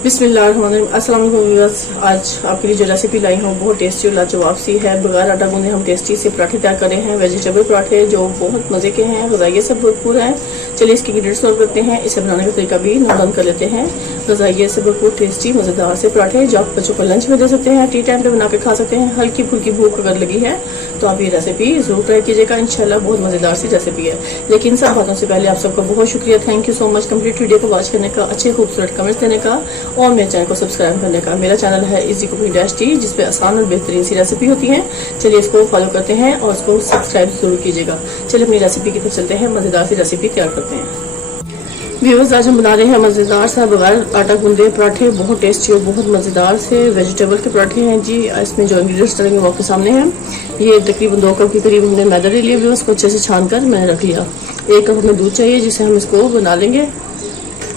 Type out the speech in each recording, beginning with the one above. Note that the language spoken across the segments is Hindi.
बिस्मिल्लाहिर्रहमानिर्रहीम। अस्सलाम वालेकुम व्यूअर्स। आज आपके लिए जो रेसिपी लाई हूँ बहुत टेस्टी और लाजवाब सी है। बगैर आटा गूंदे हम टेस्टी से पराठे तैयार करे हैं, वेजिटेबल पराठे जो बहुत मजे के हैं, गजाइयत से भरपूर हैं। चलिए इसके इंग्रीडिएंट्स नोट करते हैं, इसे बनाने का तरीका भी नोट डाउन कर लेते हैं। गजाइयत से भरपूर टेस्टी मजेदार से पराठे जो आप बच्चों को लंच में दे सकते हैं, टी टाइम पे बना के खा सकते हैं। हल्की फुल्की भूख अगर लगी है तो आप ये रेसिपी जरूर ट्राई कीजिएगा, इंशाल्लाह बहुत मजेदार सी रेसिपी है। लेकिन सब बातों से पहले आप सबका बहुत शुक्रिया, thank you so much complete video को वॉच करने का, अच्छे खूबसूरत कमेंट्स देने का और मेरे चैनल को सब्सक्राइब करने का। मेरा चैनल है इजी कुकिंग डैश टी, जिसपे आसान और बेहतरीन सी रेसिपी होती है। चलिए इसको फॉलो करते हैं और इसको सब्सक्राइब जरूर कीजिएगा। चलिए अपनी रेसिपी की तरफ चलते हैं, मजेदार सी रेसिपी तैयार करते हैं। व्यूअर्स, आज हम बना रहे हैं मजेदार सा बगैर आटा गूंदे पराठे, बहुत टेस्टी और बहुत मजेदार से वेजिटेबल के पराठे हैं जी। इसमें जो इंग्रेडिएंट्स डालेंगे वो आपके सामने हैं। ये तकरीबन 2 कप के करीब हमने मैदा ले लिया, व्यूअर्स को अच्छे से छान कर मैंने रख लिया। 1 कप हमें दूध चाहिए जिसे हम इसको बना लेंगे।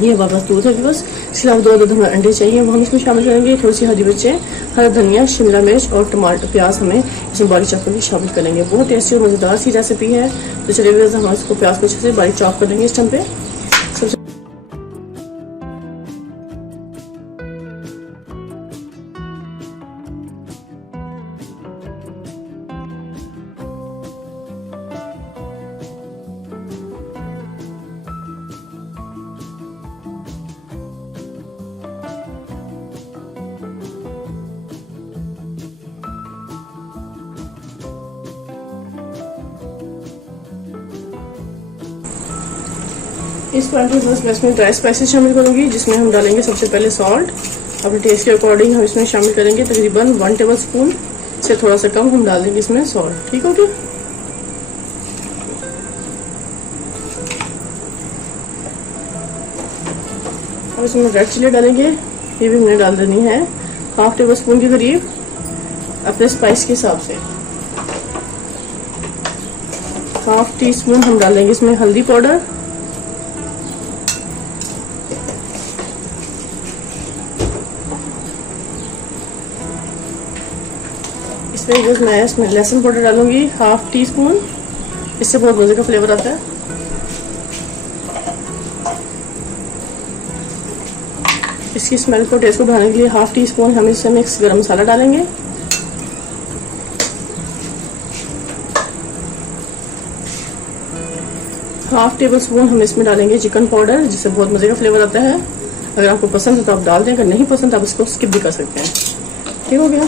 ये वापस दूध है व्यूअर्स। इसके अलावा 2 हमें अंडे चाहिए, वो हम इसमें शामिल करेंगे। थोड़ी सी हरी मिर्चें, हरा धनिया, शिमला मिर्च और टमाटर प्याज हमें इसमें बारीक चॉप करके शामिल करेंगे। बहुत टेस्टी और मजेदार सी रेसिपी है। तो चलिए व्यूअर्स, हम इसको प्याज को अच्छे से बारीक चॉप कर लेंगे इस टाइम पे। इस पॉइंट में बस मैं इसमें ड्राई स्पाइसेस शामिल करूंगी, जिसमें हम डालेंगे सबसे पहले सॉल्ट। अपने टेस्ट के अकॉर्डिंग हम इसमें शामिल करेंगे तकरीबन 1 टेबल स्पून से थोड़ा सा कम हम डाल देंगे इसमें सॉल्ट। ठीक हो गया। अब इसमें रेड चिली डालेंगे, ये भी हमने डाल देनी है 1/2 टेबल स्पून के करीब, अपने स्पाइस के हिसाब से। 1/2 टीस्पून हम डालेंगे इसमें हल्दी पाउडर। इसमें लहसुन पाउडर डालूंगी 1/2 टीस्पून, इससे बहुत मजे का फ्लेवर आता है। इसकी स्मेल को, टेस्ट को बढ़ाने के लिए 1/2 टीस्पून हम इसमें मिक्स गरम मसाला डालेंगे। हाफ टेबल स्पून हम इसमें डालेंगे चिकन पाउडर, जिससे बहुत मजे का फ्लेवर आता है। अगर आपको पसंद है तो आप डाल दें, अगर नहीं पसंद तो आप इसको स्किप भी कर सकते हैं। ठीक हो गया।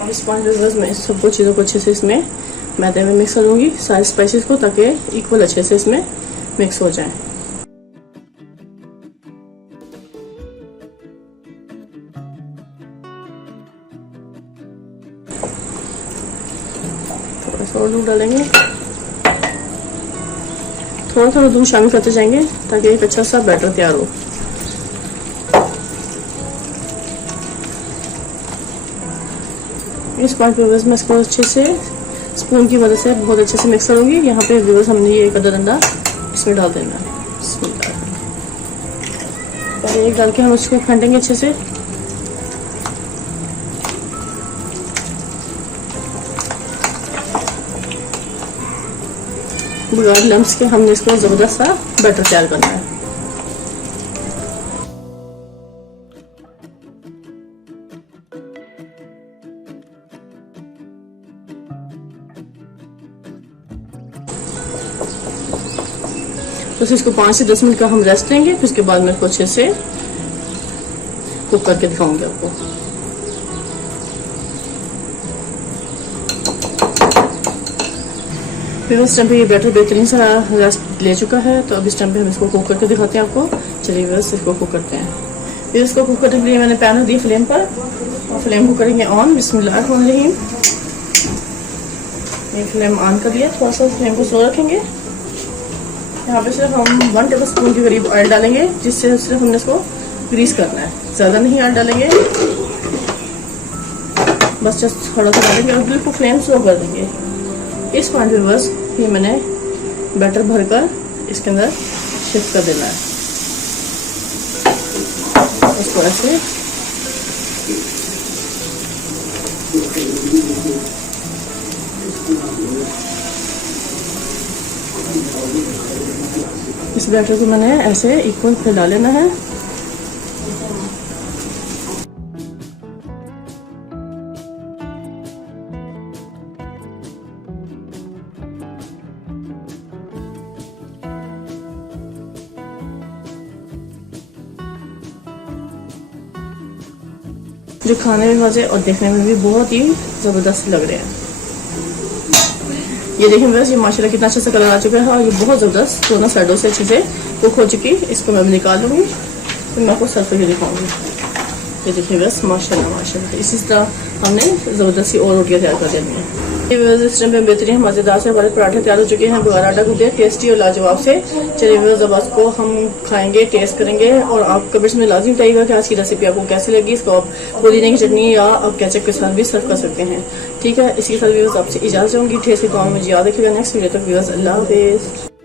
अब इस पॉइंट में इस सबको चीज़ों को अच्छे से इसमें मैदे में मिक्स करूंगी, सारे स्पाइसेस को, ताकि इक्वल अच्छे से इसमें मिक्स हो जाए। थोड़ा सा और दूध डालेंगे, थोड़ा थोड़ा दूध शामिल करते जाएंगे ताकि एक अच्छा सा बैटर तैयार हो। इस पार्ट पे बस मैं इसको अच्छे से स्पून की मदद से बहुत अच्छे से मिक्स करूंगी। यहाँ पे व्यूअर्स हमने ये 1 अदद अंडा इसमें डाल देना है। और एक डाल के हम उसको फेंटेंगे अच्छे से। बगैर लम्स के हमने इसको जबरदस्त सा बैटर तैयार करना है। तो इसको 5 से 10 मिनट का हम रेस्ट देंगे, फिर उसके बाद मैं इसको अच्छे से कुक करके दिखाऊंगी आपको। फिर उस टाइम पे ये बैटर बेहतरीन सा रेस्ट ले चुका है, तो अब इस टाइम पे हम इसको कुक करके दिखाते हैं आपको। चलिए बस इसको कुक करते हैं। फिर इसको कुक करने के लिए मैंने पैन रख दिया फ्लेम पर, और फ्लेम को करेंगे ऑन। बिस्मिल्लाहिर्रहमानिर्रहीम। ये फ्लेम ऑन कर लिया, थोड़ा सा फ्लेम को स्लो रखेंगे। यहाँ पे सिर्फ हम 1 टेबल स्पून के करीब ऑयल डालेंगे, जिससे सिर्फ हमने इसको ग्रीस करना है, ज्यादा नहीं ऑयल डालेंगे, बस जस्ट थोड़ा सा डालेंगे और बिल्कुल फ्लेम स्लो कर देंगे। इस पॉइंट पे बस ये मैंने बैटर भरकर इसके अंदर शिफ्ट कर देना है। इसको ऐसे इस बैटर को मैंने ऐसे इक्वल फैला लेना है। जो खाने में मजे और देखने में भी बहुत ही जबरदस्त लग रहे हैं। ये देखिए बस ये माशाल्लाह कितना अच्छा सा कलर आ चुका है और ये बहुत जबरदस्त दोनों साइडों से अच्छे से कुक हो चुकी। इसको मैं निकाल लूंगी तो मैं आपको सर्व करके दिखाऊंगी। ये देखिए बस माशाल्लाह माशाल्लाह इसी तरह हमने जबरदस्ती और रोटियां तैयार कर देनी है। इस टाइम पे बेहतरीन मजेदार से हमारे पराठे तैयार हो चुके हैं बगार आटा गूंदे, टेस्टी और लाजवाब से। चलिए व्यूअर्स अब इसको हम खाएंगे, टेस्ट करेंगे और आप कमेंट्स में लाजिम बताइएगा कि आज की रेसिपी आपको कैसी लगी। इसको आप पुदीने की चटनी या आप केचप के साथ भी सर्व कर सकते हैं। ठीक है, इसी के साथ व्यूअर्स आपसे इजाजत होंगी। ढेर से दुआ में मुझे याद रखिएगा। नेक्स्ट वीडियो तक व्यूअर्स अल्लाह हाफिज़।